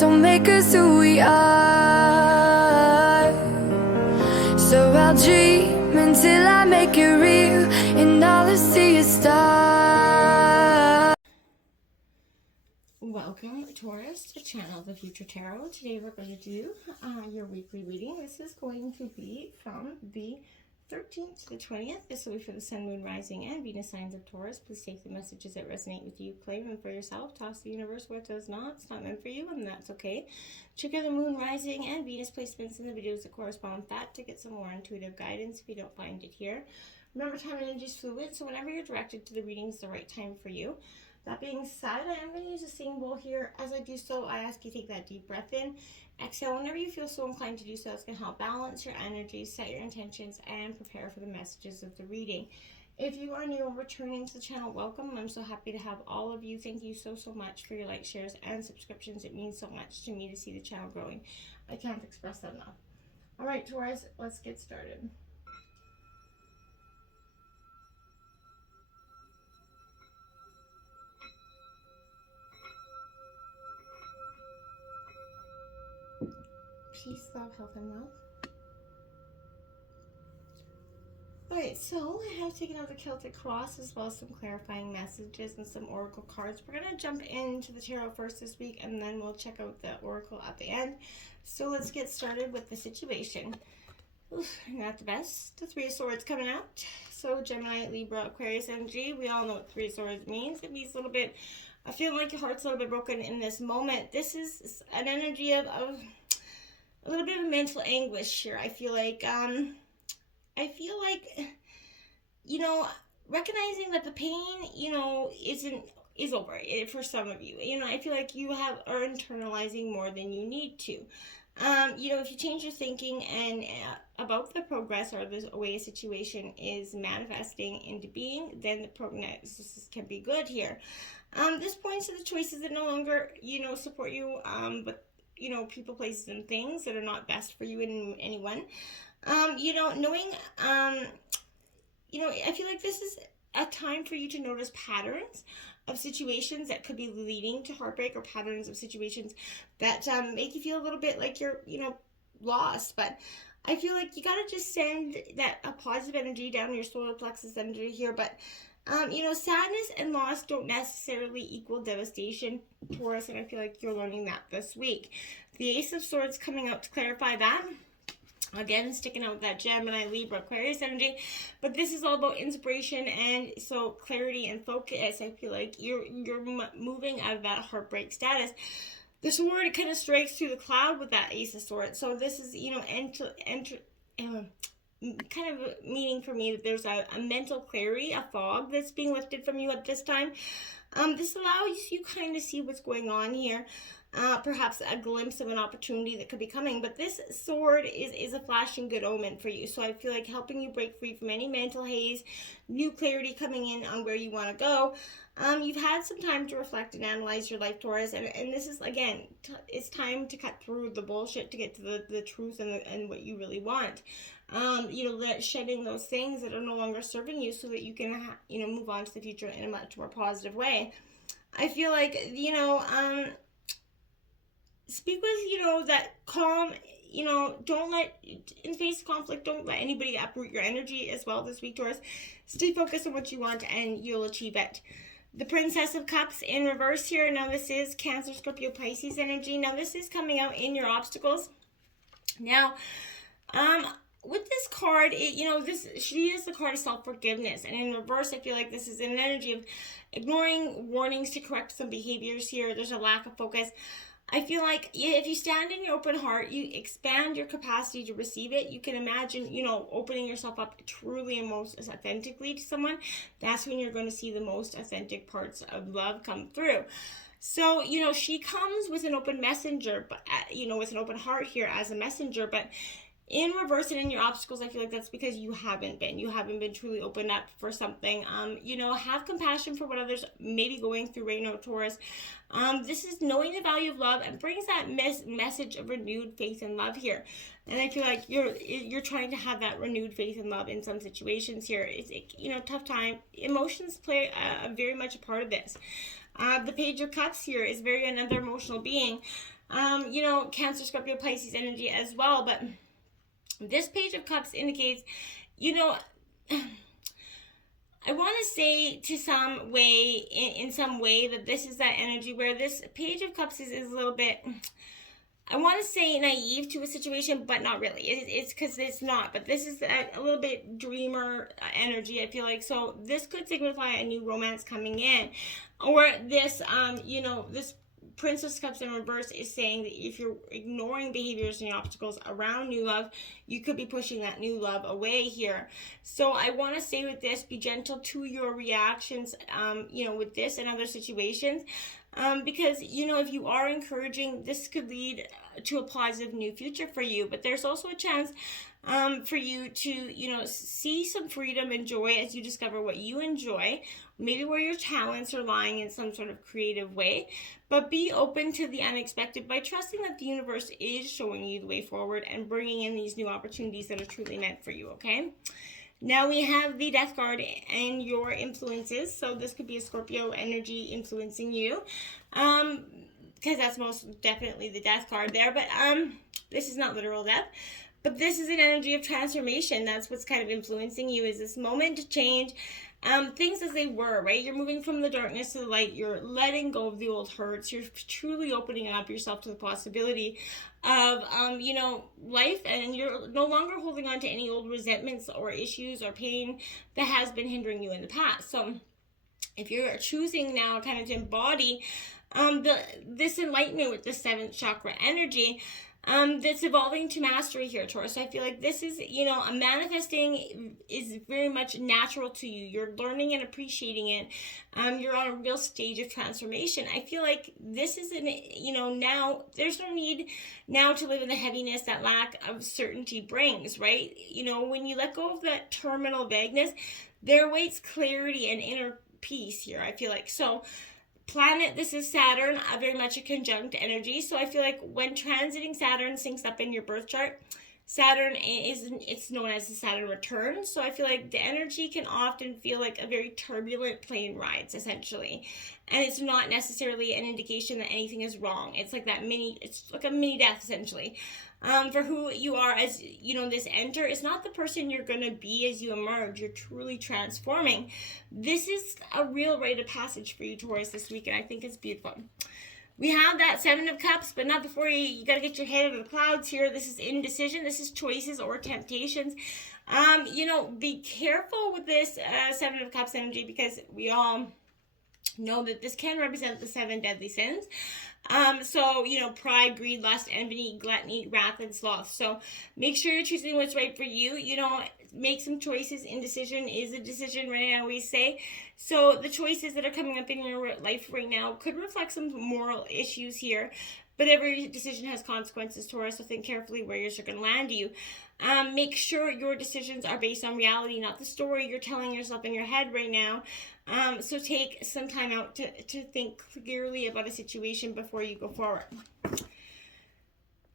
don't make us who we are. So I'll dream until I make it real, and all I see is stars. Welcome, Taurus, to Channel the Future Tarot. Today we're going to do your weekly reading. This is going to be from the 13th to the 20th. This will be for the Sun, Moon, Rising, and Venus signs of Taurus. Please take the messages that resonate with you, claim them for yourself, toss the universe what does not. It's not meant for you, and that's okay. Check out the Moon, Rising, and Venus placements in the videos that correspond with that to get some more intuitive guidance if you don't find it here. Remember, time and energy is fluid, so whenever you're directed to the reading is the right time for you. That being said, I am going to use a singing bowl here. As I do so, I ask you to take that deep breath in. Exhale whenever you feel so inclined to do so. It's going to help balance your energy, set your intentions, and prepare for the messages of the reading. If you are new or returning to the channel, welcome. I'm so happy to have all of you. Thank you so much for your likes, shares, and subscriptions. It means so much to me to see the channel growing. I can't express that enough. All right, Taurus, let's get started. Peace, love, health, and wealth. Alright, so I have taken out the Celtic Cross as well as some clarifying messages and some oracle cards. We're going to jump into the tarot first this week, and then we'll check out the oracle at the end. So let's get started with the situation. Oof, not the best. The Three of Swords coming out. So Gemini, Libra, Aquarius energy. We all know what Three of Swords means. It means a little bit, I feel like your heart's a little bit broken in this moment. This is an energy of a little bit of mental anguish here. I feel like, you know, recognizing that the pain, you know, is over for some of you. You know, I feel like you are internalizing more than you need to. You know, if you change your thinking and about the progress or the way a situation is manifesting into being, then the prognosis can be good here. This points to the choices that no longer, you know, support you, but you know, people, places, and things that are not best for you and anyone. You know, knowing, you know, I feel like this is a time for you to notice patterns of situations that could be leading to heartbreak, or patterns of situations that make you feel a little bit like you're, you know, lost. But I feel like you gotta just send a positive energy down your solar plexus energy here. But you know, sadness and loss don't necessarily equal devastation, Taurus, and I feel like you're learning that this week. The Ace of Swords coming out to clarify that. Again, sticking out with that Gemini, Libra, Aquarius energy. But this is all about inspiration and so clarity and focus. I feel like you're moving out of that heartbreak status. The sword, it kind of strikes through the cloud with that Ace of Swords. So this is, you know, kind of meaning for me that there's a mental clarity, a fog that's being lifted from you at this time. This allows you kind of see what's going on here. Perhaps a glimpse of an opportunity that could be coming. But this sword is a flashing good omen for you. So I feel like helping you break free from any mental haze, new clarity coming in on where you want to go. You've had some time to reflect and analyze your life, Taurus. And this is, again, it's time to cut through the bullshit to get to the truth and what you really want. You know, shedding those things that are no longer serving you so that you can, you know, move on to the future in a much more positive way. I feel like, you know, speak with, you know, that calm, you know, don't let, in face of conflict, don't let anybody uproot your energy as well this week, Taurus. Stay focused on what you want and you'll achieve it. The Princess of Cups in reverse here. Now this is Cancer, Scorpio, Pisces energy. Now this is coming out in your obstacles. Now, with this card, you know, she is the card of self-forgiveness. And in reverse, I feel like this is an energy of ignoring warnings to correct some behaviors here. There's a lack of focus. I feel like if you stand in your open heart, you expand your capacity to receive it. You can imagine, you know, opening yourself up truly and most authentically to someone. That's when you're going to see the most authentic parts of love come through. So, you know, she comes with an open messenger, but, you know, with an open heart here as a messenger. But in reverse and in your obstacles, I feel like that's because you haven't been truly opened up for something. You know, have compassion for what others may be going through right now, Taurus. This is knowing the value of love and brings that message of renewed faith and love here. And I feel like you're trying to have that renewed faith and love in some situations here. It's, you know, tough time. Emotions play very much a part of this. The Page of Cups here is very another emotional being. Cancer, Scorpio, Pisces energy as well. But this Page of Cups indicates, you know, I want to say to some way, in some way, that this is that energy where this Page of Cups is a little bit, I want to say naive to a situation, but not really. It's because it's not. But this is a little bit dreamer energy, I feel like. So this could signify a new romance coming in. Or this, this Princess of Cups in reverse is saying that if you're ignoring behaviors and obstacles around new love, you could be pushing that new love away here. So I want to say with this, be gentle to your reactions, with this and other situations. Because, if you are encouraging, this could lead to a positive new future for you. But there's also a chance for you to, see some freedom and joy as you discover what you enjoy, maybe where your talents are lying in some sort of creative way. But be open to the unexpected by trusting that the universe is showing you the way forward and bringing in these new opportunities that are truly meant for you, okay? Now we have the Death card and your influences. So this could be a Scorpio energy influencing you, because that's most definitely the Death card there. But this is not literal death, but this is an energy of transformation. That's what's kind of influencing you, is this moment to change things as they were, right? You're moving from the darkness to the light. You're letting go of the old hurts. You're truly opening up yourself to the possibility of, life, and you're no longer holding on to any old resentments or issues or pain that has been hindering you in the past. So if you're choosing now kind of to embody this enlightenment with the 7th chakra energy, that's evolving to mastery here, Taurus. So I feel like this is, a manifesting is very much natural to you. You're learning and appreciating it. You're on a real stage of transformation. I feel like this is now there's no need now to live in the heaviness that lack of certainty brings, right? When you let go of that terminal vagueness, there awaits clarity and inner peace here, I feel like. So planet, this is Saturn, very much a conjunct energy. So I feel like when transiting Saturn syncs up in your birth chart, Saturn it's known as the Saturn return. So I feel like the energy can often feel like a very turbulent plane rides, essentially. And it's not necessarily an indication that anything is wrong. It's like it's like a mini death, essentially. For who you are as, this enter, it's not the person you're going to be as you emerge. You're truly transforming. This is a real rite of passage for you, Taurus, this week, and I think it's beautiful. We have that 7 of Cups, but not before you got to get your head out of the clouds here. This is indecision. This is choices or temptations. Be careful with this 7 of Cups energy, because we all know that this can represent the 7 deadly sins. Pride, greed, lust, envy, gluttony, wrath, and sloth. So make sure you're choosing what's right for you. Make some choices. Indecision is a decision, right? I always say. So the choices that are coming up in your life right now could reflect some moral issues here. But every decision has consequences, Taurus, so think carefully where yours are going to land you. Make sure your decisions are based on reality, not the story you're telling yourself in your head right now. So take some time out to think clearly about a situation before you go forward.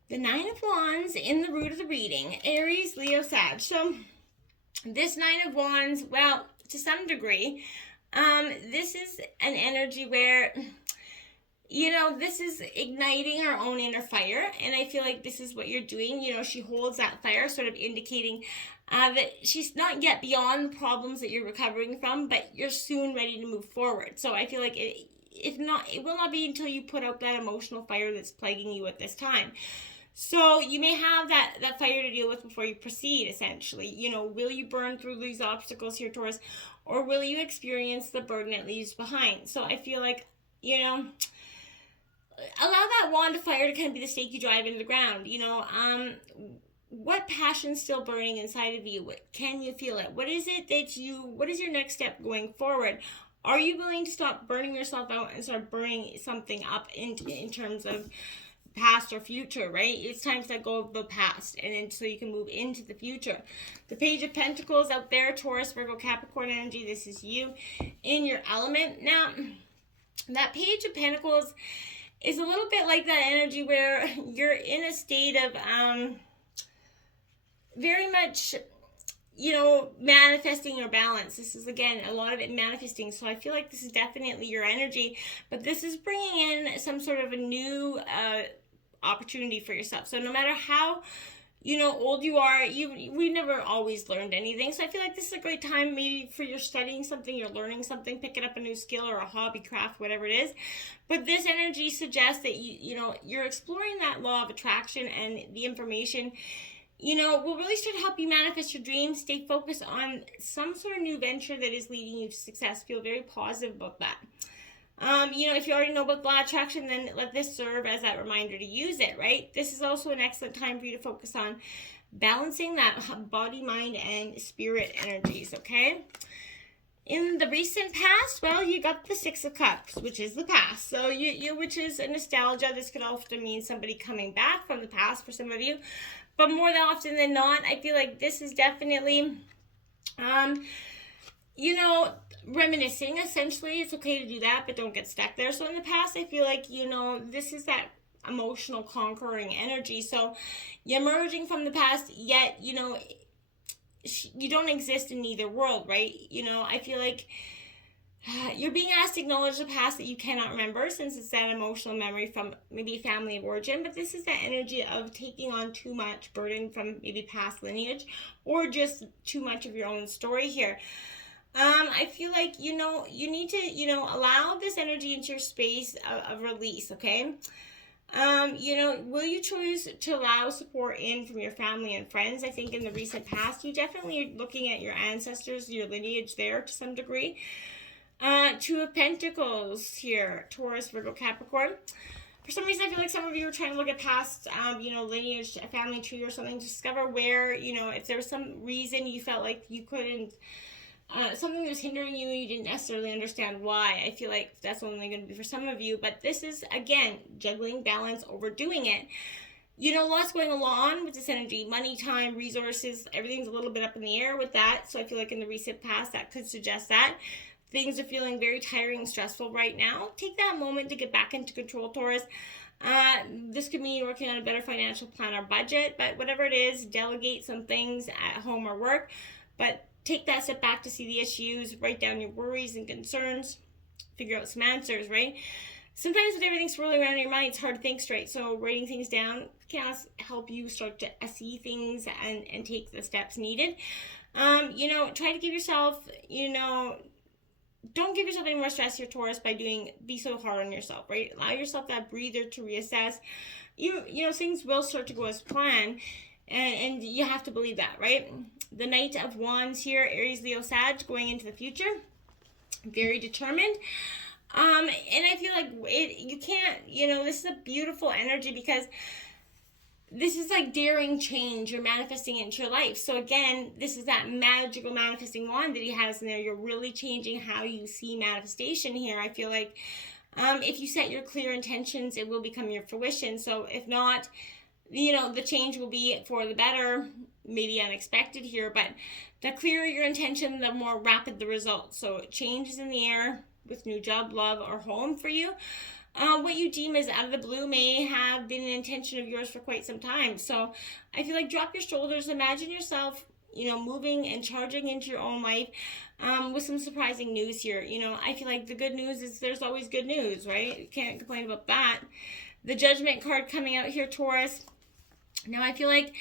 The 9 of Wands in the root of the reading, Aries, Leo, Sag. So this 9 of Wands, well, to some degree, this is an energy where, this is igniting her own inner fire. And I feel like this is what you're doing. She holds that fire, sort of indicating that she's not yet beyond the problems that you're recovering from, but you're soon ready to move forward. So I feel like it will not be until you put out that emotional fire that's plaguing you at this time. So you may have that fire to deal with before you proceed, essentially. Will you burn through these obstacles here, Taurus, or will you experience the burden it leaves behind? So I feel like, allow that wand of fire to kind of be the stake you drive into the ground. What passion's still burning inside of you? Can you feel it? What is your next step going forward? Are you willing to stop burning yourself out and start burning something up in terms of past or future, right? It's time to let go of the past, and then so you can move into the future. The Page of Pentacles out there, Taurus, Virgo, Capricorn energy. This is you in your element. Now, that Page of Pentacles is a little bit like that energy where you're in a state of very much, manifesting your balance. This is, again, a lot of it manifesting. So I feel like this is definitely your energy, but this is bringing in some sort of a new opportunity for yourself. So no matter how old you are, we've never always learned anything. So I feel like this is a great time maybe for you're studying something, you're learning something, picking up a new skill or a hobby, craft, whatever it is. But this energy suggests that you're exploring that law of attraction, and the information will really start to help you manifest your dreams. Stay focused on some sort of new venture that is leading you to success. Feel very positive about that. If you already know about law of attraction, then let this serve as that reminder to use it, right? This is also an excellent time for you to focus on balancing that body, mind, and spirit energies, okay? In the recent past, well, you got the Six of Cups, which is the past. So which is a nostalgia. This could often mean somebody coming back from the past for some of you. But more often than not, I feel like this is definitely, reminiscing. Essentially, it's okay to do that, but don't get stuck there. So in the past, I feel like, this is that emotional conquering energy. So you're emerging from the past, yet, you don't exist in either world, right? I feel like you're being asked to acknowledge the past that you cannot remember, since it's that emotional memory from maybe a family of origin. But this is that energy of taking on too much burden from maybe past lineage, or just too much of your own story here. I feel like, you need to, allow this energy into your space of release, okay? Will you choose to allow support in from your family and friends? I think in the recent past, you definitely are looking at your ancestors, your lineage there to some degree. Two of Pentacles here, Taurus, Virgo, Capricorn. For some reason, I feel like some of you are trying to look at past, lineage, a family tree or something, to discover where, if there was some reason you felt like you couldn't, something that was hindering you and you didn't necessarily understand why. I feel like that's only going to be for some of you. But this is, again, juggling, balance, overdoing it. Lots going on with this energy. Money, time, resources, everything's a little bit up in the air with that. So I feel like in the recent past, that could suggest that. Things are feeling very tiring and stressful right now. Take that moment to get back into control, Taurus. This could mean working on a better financial plan or budget, but whatever it is, delegate some things at home or work. But take that step back to see the issues, write down your worries and concerns, figure out some answers, right? Sometimes with everything swirling around in your mind, it's hard to think straight. So writing things down can help you start to see things and take the steps needed. Try to give yourself, don't give yourself any more stress here, Taurus, by be so hard on yourself, right? Allow yourself that breather to reassess. Things will start to go as planned, and you have to believe that, right? The Knight of Wands here, Aries, Leo, Sag, going into the future. Very determined. And I feel like you can't, this is a beautiful energy, because this is like daring change. You're manifesting it into your life. So again, this is that magical manifesting wand that he has in there. You're really changing how you see manifestation here. I feel like if you set your clear intentions, it will become your fruition. So if not, the change will be for the better, maybe unexpected here, but the clearer your intention, the more rapid the results. So change is in the air with new job, love, or home for you. What you deem as out of the blue may have been an intention of yours for quite some time. So I feel like drop your shoulders, imagine yourself, moving and charging into your own life with some surprising news here. I feel like the good news is there's always good news, right? You can't complain about that. The Judgment card coming out here, Taurus. Now I feel like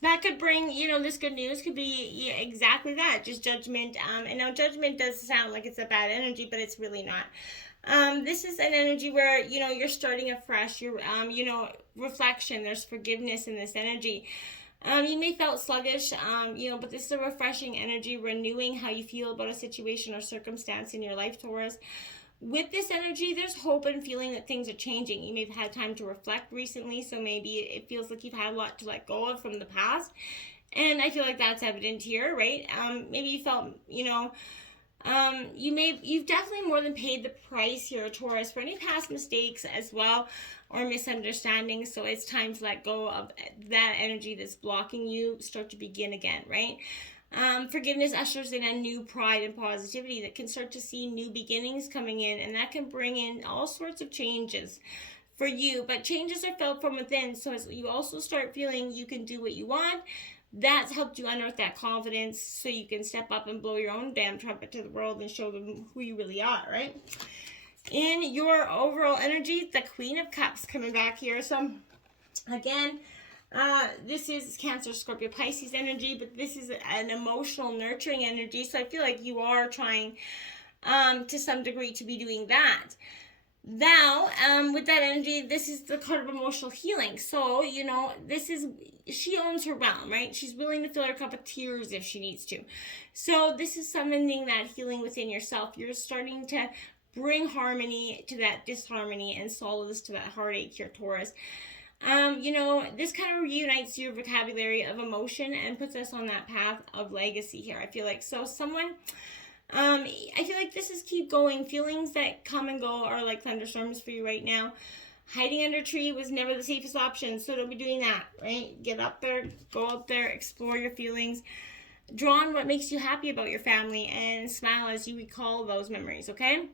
that could bring, this good news could be exactly that, just judgment. And now judgment does sound like it's a bad energy, but it's really not. This is an energy where, you're starting afresh, you're, reflection, there's forgiveness in this energy. You may felt sluggish, but this is a refreshing energy, renewing how you feel about a situation or circumstance in your life, Taurus. With this energy, there's hope and feeling that things are changing. You may have had time to reflect recently, so maybe it feels like you've had a lot to let go of from the past. And I feel like that's evident here, right? Maybe you felt, you've definitely more than paid the price here, Taurus, for any past mistakes as well, or misunderstandings. So it's time to let go of that energy that's blocking you, start to begin again, right? Forgiveness ushers in a new pride and positivity that can start to see new beginnings coming in, and that can bring in all sorts of changes for you. But changes are felt from within, so as you also start feeling you can do what you want, that's helped you unearth that confidence so you can step up and blow your own damn trumpet to the world and show them who you really are, right? In your overall energy, the Queen of Cups coming back here. So Again, this is Cancer, Scorpio, Pisces energy, but this is an emotional, nurturing energy. So I feel like you are trying to some degree to be doing that. Now, with that energy, this is the card of emotional healing. So, she owns her realm, right? She's willing to fill her cup of tears if she needs to. So this is summoning that healing within yourself. You're starting to bring harmony to that disharmony and solace to that heartache here, Taurus. This kind of reunites your vocabulary of emotion and puts us on that path of legacy here. I feel like I feel like this is keep going. Feelings that come and go are like thunderstorms for you right now. Hiding under a tree was never the safest option, so don't be doing that, right? Get up there, go out there, explore your feelings. Draw on what makes you happy about your family and smile as you recall those memories, okay?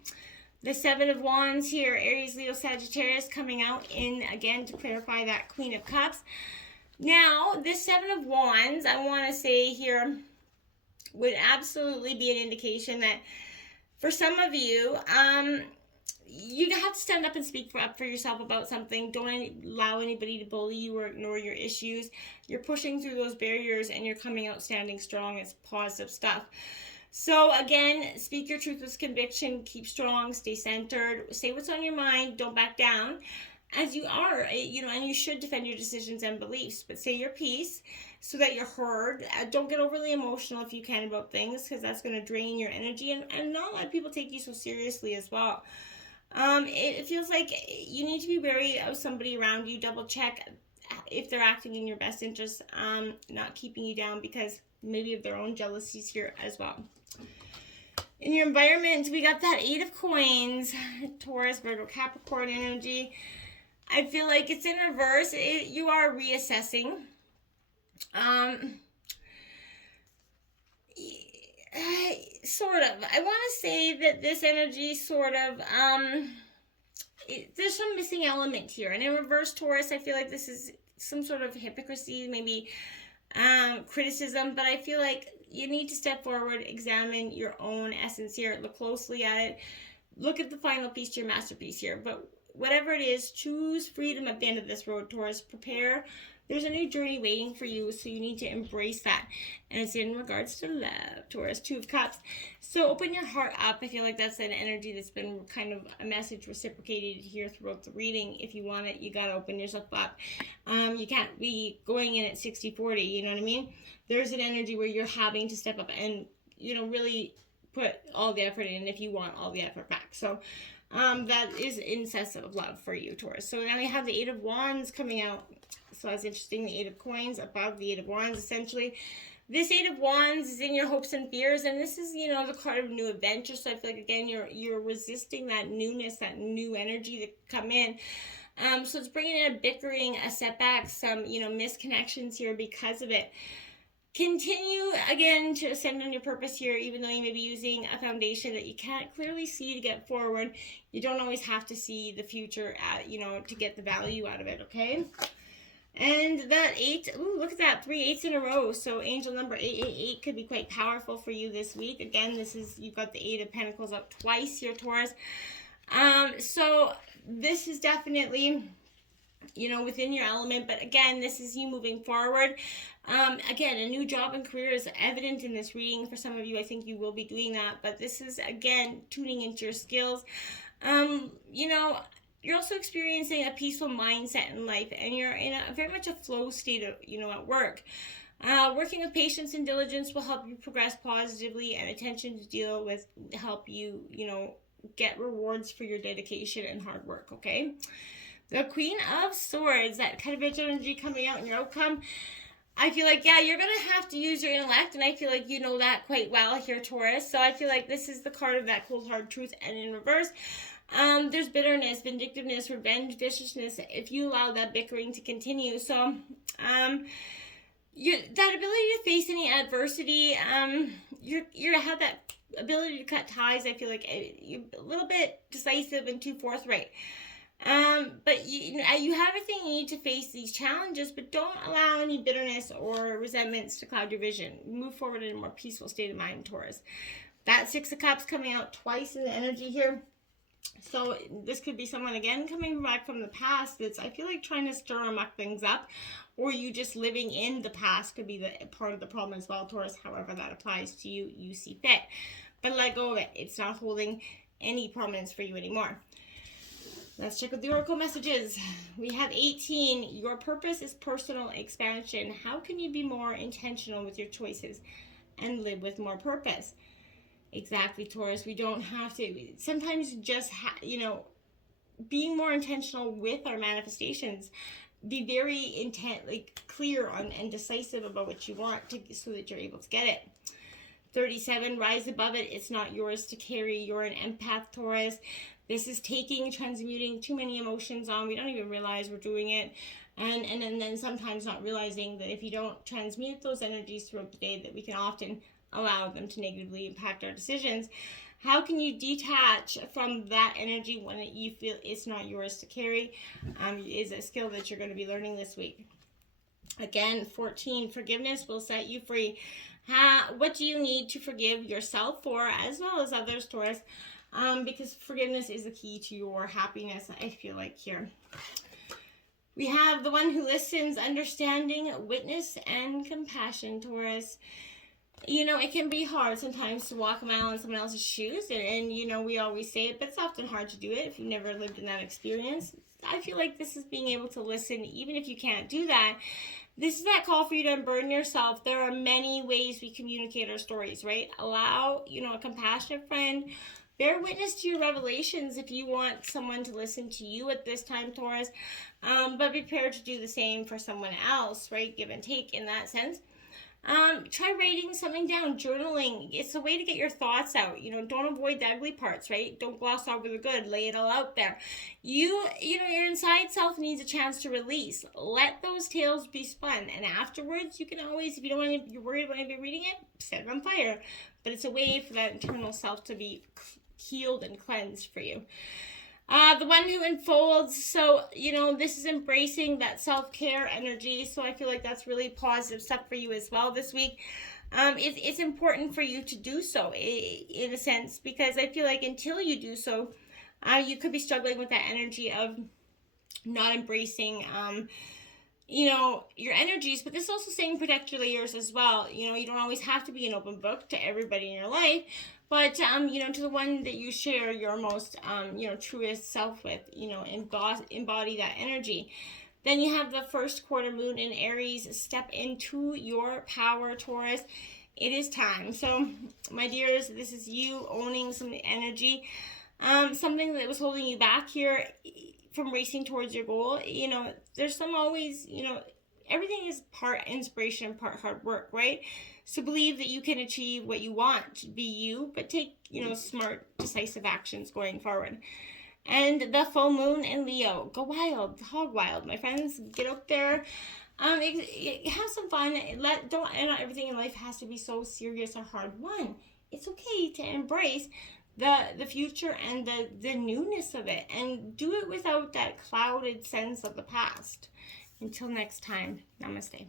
The Seven of Wands here, Aries, Leo, Sagittarius, coming out in, again, to clarify that Queen of Cups. Now, this Seven of Wands, I want to say here, would absolutely be an indication that for some of you, you have to stand up and speak up for yourself about something. Don't allow anybody to bully you or ignore your issues. You're pushing through those barriers and you're coming out standing strong. It's positive stuff. So again, speak your truth with conviction. Keep strong. Stay centered. Say what's on your mind. Don't back down. As you are, and you should defend your decisions and beliefs, but say your piece so that you're heard. Don't get overly emotional if you can about things, because that's going to drain your energy, and not let people take you so seriously as well. It feels like you need to be wary of somebody around you. Double check if they're acting in your best interest, not keeping you down because maybe of their own jealousies here as well. In your environment, we got that Eight of Coins, Taurus, Virgo, Capricorn energy. I feel like it's in reverse. You are reassessing. Sort of. I want to say that this energy sort of, there's some missing element here. And in reverse, Taurus, I feel like this is some sort of hypocrisy, maybe criticism, but I feel like you need to step forward, examine your own essence here, look closely at it, look at the final piece to your masterpiece here. But whatever it is, choose freedom at the end of this road, Taurus. Prepare. There's a new journey waiting for you, so you need to embrace that. And it's in regards to love, Taurus. Two of Cups. So open your heart up. I feel like that's an energy that's been kind of a message reciprocated here throughout the reading. If you want it, you got to open yourself up. You can't be going in at 60-40, you know what I mean? There's an energy where you're having to step up and, really put all the effort in if you want all the effort back. So that is incessant love for you, Taurus. So now we have the Eight of Wands coming out. So that's interesting. The Eight of Coins above the Eight of Wands, essentially. This Eight of Wands is in your hopes and fears, and this is, the card of new adventure. So I feel like, again, you're resisting that newness, that new energy that come in. So it's bringing in a bickering, a setback, some, misconnections here because of it. Continue, again, to ascend on your purpose here, even though you may be using a foundation that you can't clearly see to get forward. You don't always have to see the future, to get the value out of it, okay? And that 8, look at that, 3 8s in a row. So angel number 888 could be quite powerful for you this week. Again, you've got the 8 of Pentacles up twice here, Taurus. So this is definitely, within your element. But again, this is you moving forward. Again, a new job and career is evident in this reading. For some of you, I think you will be doing that. But this is, again, tuning into your skills. You're also experiencing a peaceful mindset in life, and you're in a very much a flow state of, at work. Working with patience and diligence will help you progress positively, and attention to deal with help you, get rewards for your dedication and hard work, okay? The Queen of Swords, that kind of energy coming out in your outcome. I feel like, you're going to have to use your intellect, and I feel like you know that quite well here, Taurus. So I feel like this is the card of that cold, hard truth, and in reverse, there's bitterness, vindictiveness, revenge, viciousness, if you allow that bickering to continue. So, that ability to face any adversity, you have that ability to cut ties. I feel like you're a little bit decisive and too forthright. But you have everything you need to face these challenges, but don't allow any bitterness or resentments to cloud your vision. Move forward in a more peaceful state of mind, Taurus. That 6 of Cups coming out twice in the energy here. So this could be someone, again, coming back from the past that's, I feel like, trying to stir or muck things up, or you just living in the past could be the part of the problem as well, Taurus. However that applies to you, you see fit. But let go of it. It's not holding any prominence for you anymore. Let's check with the Oracle messages. We have 18. Your purpose is personal expansion. How can you be more intentional with your choices and live with more purpose? Exactly, Taurus. We don't have to. Sometimes just, being more intentional with our manifestations. Be very clear on and decisive about what you want so that you're able to get it. 37, rise above it. It's not yours to carry. You're an empath, Taurus. This is transmuting too many emotions on. We don't even realize we're doing it. And then sometimes not realizing that if you don't transmute those energies throughout the day, that we can often allow them to negatively impact our decisions. How can you detach from that energy when you feel it's not yours to carry? Is a skill that you're going to be learning this week. Again, 14, forgiveness will set you free. What do you need to forgive yourself for, as well as others, Taurus? Because forgiveness is the key to your happiness, I feel like, here. We have the one who listens, understanding, witness, and compassion, Taurus. It can be hard sometimes to walk a mile in someone else's shoes, and we always say it, but it's often hard to do it if you've never lived in that experience. I feel like this is being able to listen, even if you can't do that. This is that call for you to unburden yourself. There are many ways we communicate our stories, right? Allow, a compassionate friend. Bear witness to your revelations if you want someone to listen to you at this time, Taurus. But be prepared to do the same for someone else, right? Give and take in that sense. Try writing something down, journaling. It's a way to get your thoughts out. Don't avoid the ugly parts, right? Don't gloss over the good. Lay it all out there. Your inside self needs a chance to release. Let those tales be spun. And afterwards, you can always, if you don't want to, you're worried about anybody reading it, set it on fire. But it's a way for that internal self to be healed and cleansed for you. The one who unfolds, so this is embracing that self-care energy, so I feel like that's really positive stuff for you as well this week. It's important for you to do so in a sense, because I feel like until you do so, you could be struggling with that energy of not embracing your energies. But this is also saying protect your layers as well. You don't always have to be an open book to everybody in your life, but to the one that you share your most truest self with, embody that energy. Then you have the first quarter moon in Aries. Step into your power, Taurus. It is time. So my dears, this is you owning some energy, something that was holding you back here from racing towards your goal. There's always everything is part inspiration, part hard work, right? So believe that you can achieve what you want. Be you, but take, smart, decisive actions going forward. And the full moon in Leo. Go wild, hog wild, my friends. Get out there. Have some fun. Not everything in life has to be so serious or hard won. It's okay to embrace the future and the newness of it, and do it without that clouded sense of the past. Until next time, namaste.